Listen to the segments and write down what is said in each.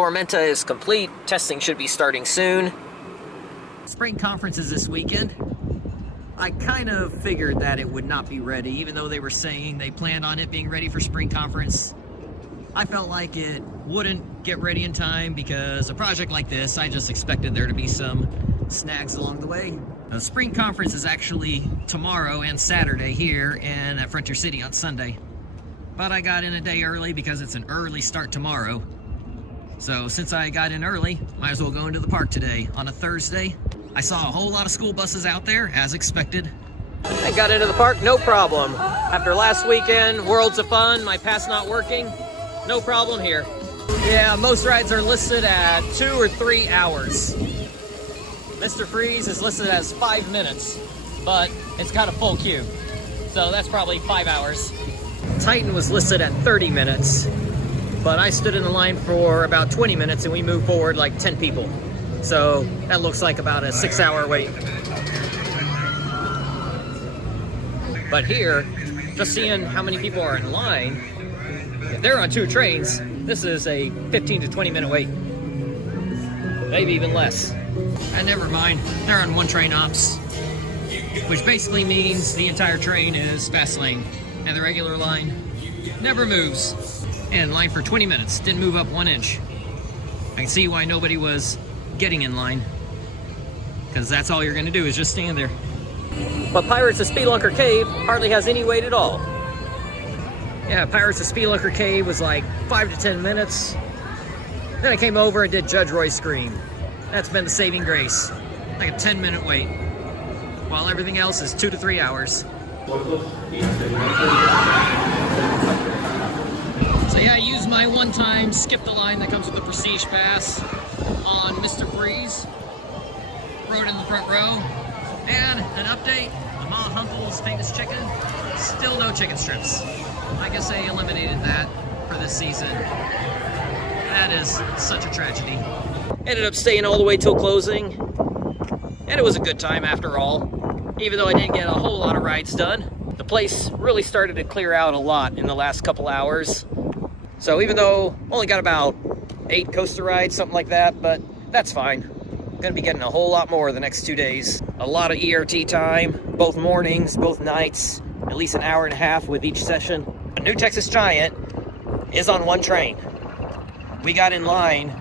Tormenta is complete. Testing should be starting soon. Spring conference is this weekend. I kind of figured that it would not be ready, even though they were saying they planned on it being ready for spring conference. I felt like it wouldn't get ready in time because a project like this, I just expected there to be some snags along the way. The spring conference is actually tomorrow and Saturday here and at Frontier City on Sunday. But I got in a day early because it's an early start tomorrow. So since I got in early, might as well go into the park today on a Thursday. I saw a whole lot of school buses out there, as expected. I got into the park, no problem. After last weekend, Worlds of Fun, my pass not working, no problem here. Yeah, most rides are listed at 2 or 3 hours. Mr. Freeze is listed as 5 minutes, but it's got a full queue. So that's probably 5 hours. Titan was listed at 30 minutes, but I stood in the line for about 20 minutes and we moved forward like 10 people. So that looks like about a 6-hour wait. But here, just seeing how many people are in line, if they're on 2 trains, this is a 15 to 20 minute wait. Maybe even less. And never mind, they're on 1 train ops, which basically means the entire train is fast lane, and the regular line never moves. And in line for 20 minutes, didn't move up 1 inch. I can see why nobody was getting in line, because that's all you're gonna do is just stand there. But Pirates of Spelunker Cave hardly has any wait at all. Yeah, Pirates of Spelunker Cave was like 5 to 10 minutes. Then I came over and did Judge Roy's Scream. That's been the saving grace. Like a 10-minute wait, while everything else is 2 to 3 hours. So yeah, I used my one-time skip the line that comes with the Prestige Pass on Mr. Freeze. Rode in the front row. And an update, the Ma Hunkle's famous chicken, still no chicken strips. I guess they eliminated that for this season. That is such a tragedy. Ended up staying all the way till closing, and it was a good time after all. Even though I didn't get a whole lot of rides done, the place really started to clear out a lot in the last couple hours. So even though only got about 8 coaster rides, something like that, but that's fine. Gonna be getting a whole lot more the next 2 days. A lot of ERT time, both mornings, both nights, at least an hour and a half with each session. A New Texas Giant is on 1 train. We got in line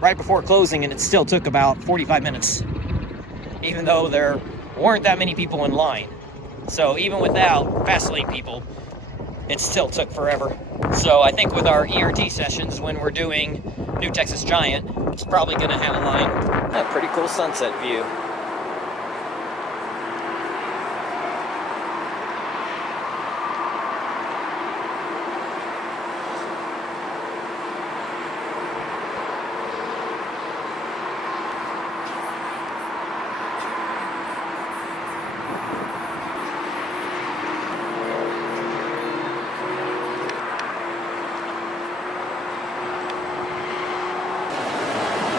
right before closing and it still took about 45 minutes, even though there weren't that many people in line. So even without fast lane people, it still took forever. So I think with our ERT sessions, when we're doing New Texas Giant, it's probably gonna have a line. A pretty cool sunset view.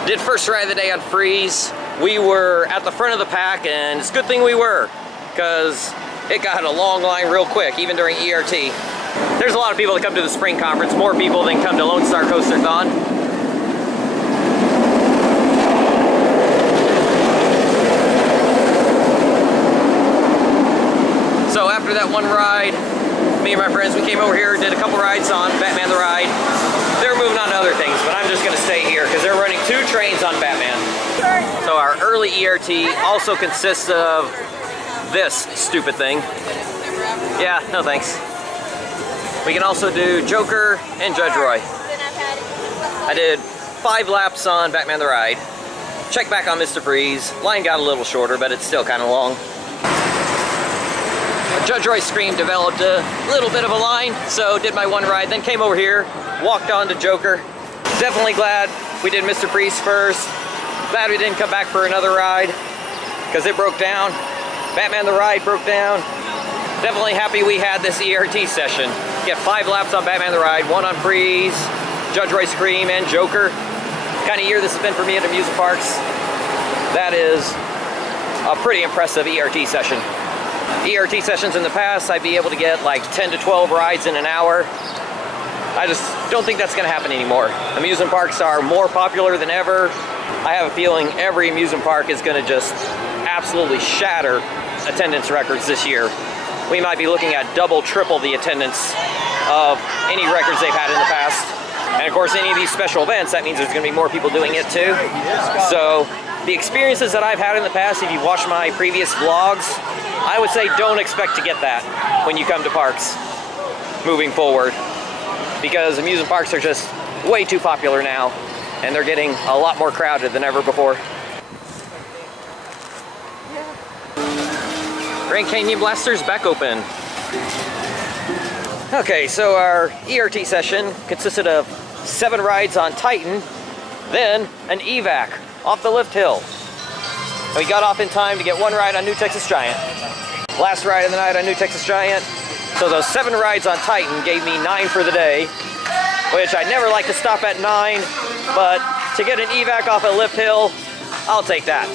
Did first ride of the day on Freeze. We were at the front of the pack, and it's a good thing we were, because it got a long line real quick, even during ERT. There's a lot of people that come to the spring conference, more people than come to Lone Star Coasterthon. So after that one ride, me and my friends, we came over here, did a couple rides on Batman the Ride. They're moving on to other things, but I'm just gonna stay here because they're running 2 trains on Batman. So our early ERT also consists of this stupid thing. Yeah, no thanks. We can also do Joker and Judge Roy. I did 5 laps on Batman the Ride. Check back on Mr. Freeze. Line got a little shorter, but it's still kind of long. Judge Roy's Scream developed a little bit of a line, so did my 1 ride, then came over here, walked on to Joker. Definitely glad we did Mr. Freeze first. Glad we didn't come back for another ride, because it broke down. Batman the Ride broke down. Definitely happy we had this ERT session. Get 5 laps on Batman the Ride, 1 on Freeze, Judge Roy's Scream, and Joker. Kind of year this has been for me at amusement parks. That is a pretty impressive ERT session. ERT sessions in the past, I'd be able to get like 10 to 12 rides in an hour. I just don't think that's going to happen anymore. Amusement parks are more popular than ever. I have a feeling every amusement park is going to just absolutely shatter attendance records this year. We might be looking at double, triple the attendance of any records they've had in the past. And of course, any of these special events, that means there's going to be more people doing it too. So the experiences that I've had in the past, if you watch my previous vlogs, I would say don't expect to get that when you come to parks moving forward. Because amusement parks are just way too popular now, and they're getting a lot more crowded than ever before. Grand Canyon Blaster's back open. Okay, so our ERT session consisted of 7 rides on Titan, then an Evac off the lift hill. We got off in time to get 1 ride on New Texas Giant. Last ride of the night on New Texas Giant. So those 7 rides on Titan gave me 9 for the day, which I never like to stop at 9, but to get an Evac off a lift hill, I'll take that.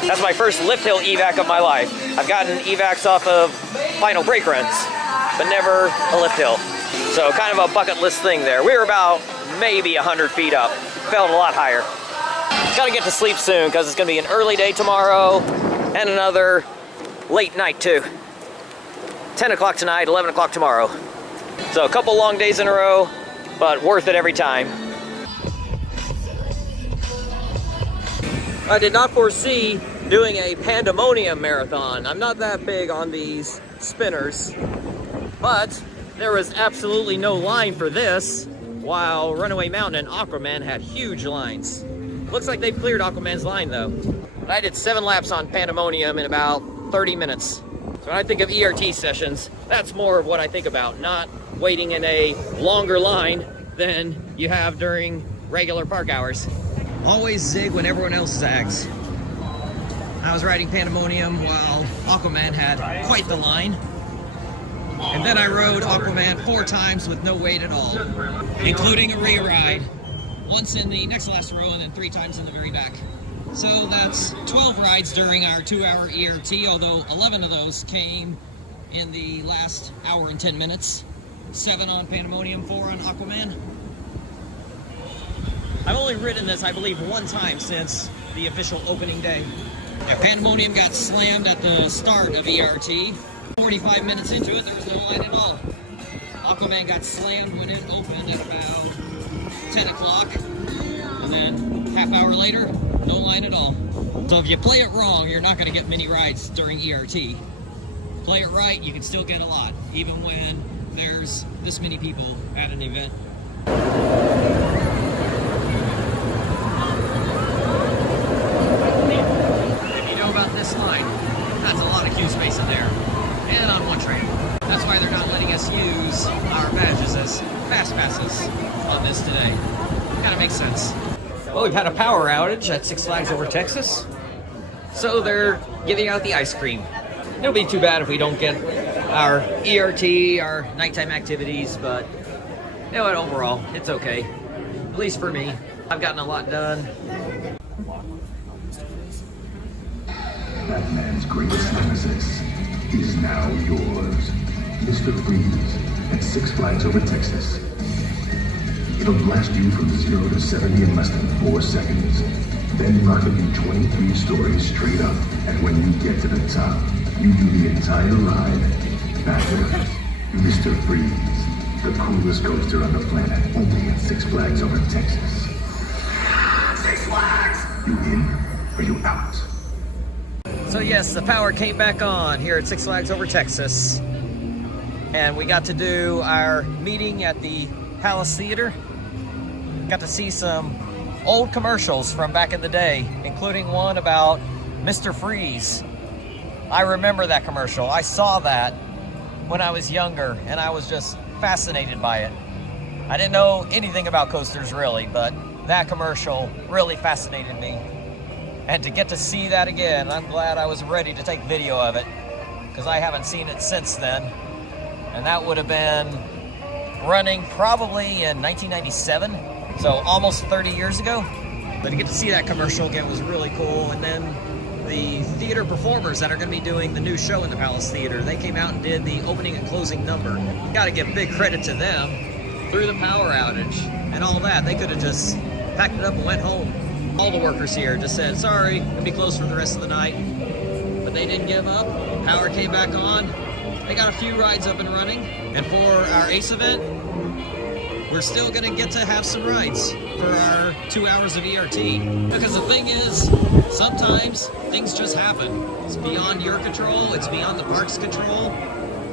That's my first lift hill Evac of my life. I've gotten Evacs off of final brake runs, but never a lift hill. So kind of a bucket list thing there. We were about maybe 100 feet up. Felt a lot higher. Gotta get to sleep soon because it's gonna be an early day tomorrow and another late night too. 10 o'clock tonight, 11 o'clock tomorrow. So a couple long days in a row, but worth it every time. I did not foresee doing a Pandemonium marathon. I'm not that big on these spinners, but there was absolutely no line for this, while Runaway Mountain and Aquaman had huge lines. Looks like they've cleared Aquaman's line though. But I did 7 laps on Pandemonium in about 30 minutes. So when I think of ERT sessions, that's more of what I think about, not waiting in a longer line than you have during regular park hours. Always zig when everyone else zags. I was riding Pandemonium while Aquaman had quite the line. And then I rode Aquaman 4 times with no wait at all, including a re-ride. Once in the next last row and then 3 times in the very back. So that's 12 rides during our 2-hour ERT, although 11 of those came in the last hour and 10 minutes. 7 on Pandemonium, 4 on Aquaman. I've only ridden this, I believe, 1 time since the official opening day. Yeah, Pandemonium got slammed at the start of ERT. 45 minutes into it, there was no line at all. Aquaman got slammed when it opened at about 10 o'clock. And then half hour later, no line at all. So if you play it wrong, you're not going to get many rides during ERT. Play it right, you can still get a lot, even when there's this many people at an event. If you know about this line, that's a lot of queue space in there. And on one train. That's why they're not letting us use our badges as fast passes on this today. Kind of makes sense. Well, we've had a power outage at Six Flags Over Texas, so they're giving out the ice cream. It'll be too bad if we don't get our ERT, our nighttime activities, but you know what, overall, it's okay. At least for me. I've gotten a lot done. Batman's greatest nemesis is now yours. Mr. Freeze at Six Flags Over Texas. It'll blast you from 0 to 70 in less than 4 seconds. Then rocket you 23 stories straight up. And when you get to the top, you do the entire ride backwards. Mr. Freeze, the coolest coaster on the planet, only at Six Flags Over Texas. Six Flags! You in or you out? So yes, the power came back on here at Six Flags Over Texas. And we got to do our meeting at the Palace Theater. Got to see some old commercials from back in the day, including one about Mr. Freeze. I remember that commercial. I saw that when I was younger, and I was just fascinated by it. I didn't know anything about coasters really, but that commercial really fascinated me. And to get to see that again, I'm glad I was ready to take video of it, because I haven't seen it since then. And that would have been running probably in 1997, so almost 30 years ago. But to get to see that commercial again was really cool. And then the theater performers that are going to be doing the new show in the Palace Theater, they came out and did the opening and closing number. Got to give big credit to them, through the power outage and all that. They could have just packed it up and went home. All the workers here just said, sorry, we'll be closed for the rest of the night. But they didn't give up. Power came back on. They got a few rides up and running. And for our ACE event, we're still gonna get to have some rides for our 2 hours of ERT. Because the thing is, sometimes things just happen. It's beyond your control, it's beyond the park's control.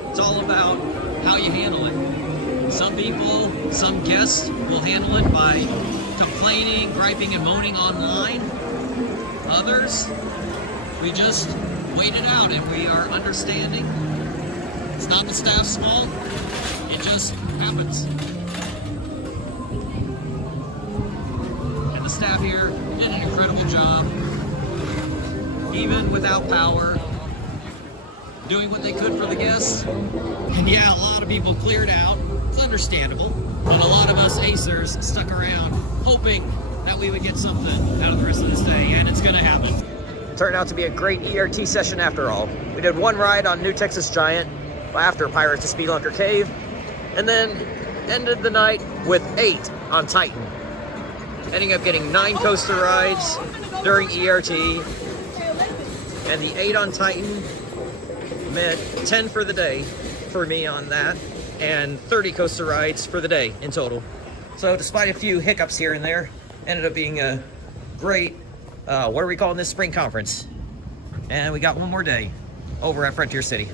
It's all about how you handle it. Some people, some guests will handle it by complaining, griping, and moaning online. Others, we just wait it out and we are understanding. It's not the staff's fault, it just happens. And the staff here did an incredible job, even without power, doing what they could for the guests. And yeah, a lot of people cleared out. It's understandable. But a lot of us Acers stuck around hoping that we would get something out of the rest of this day, and it's gonna happen. Turned out to be a great ERT session after all. We did one ride on New Texas Giant after Pirates of Spelunker Cave, and then ended the night with 8 on Titan. Ending up getting 9 coaster rides during ERT, and the 8 on Titan meant 10 for the day for me on that, and 30 coaster rides for the day in total. So despite a few hiccups here and there, ended up being a great, what are we calling this, spring conference. And we got one more day over at Frontier City.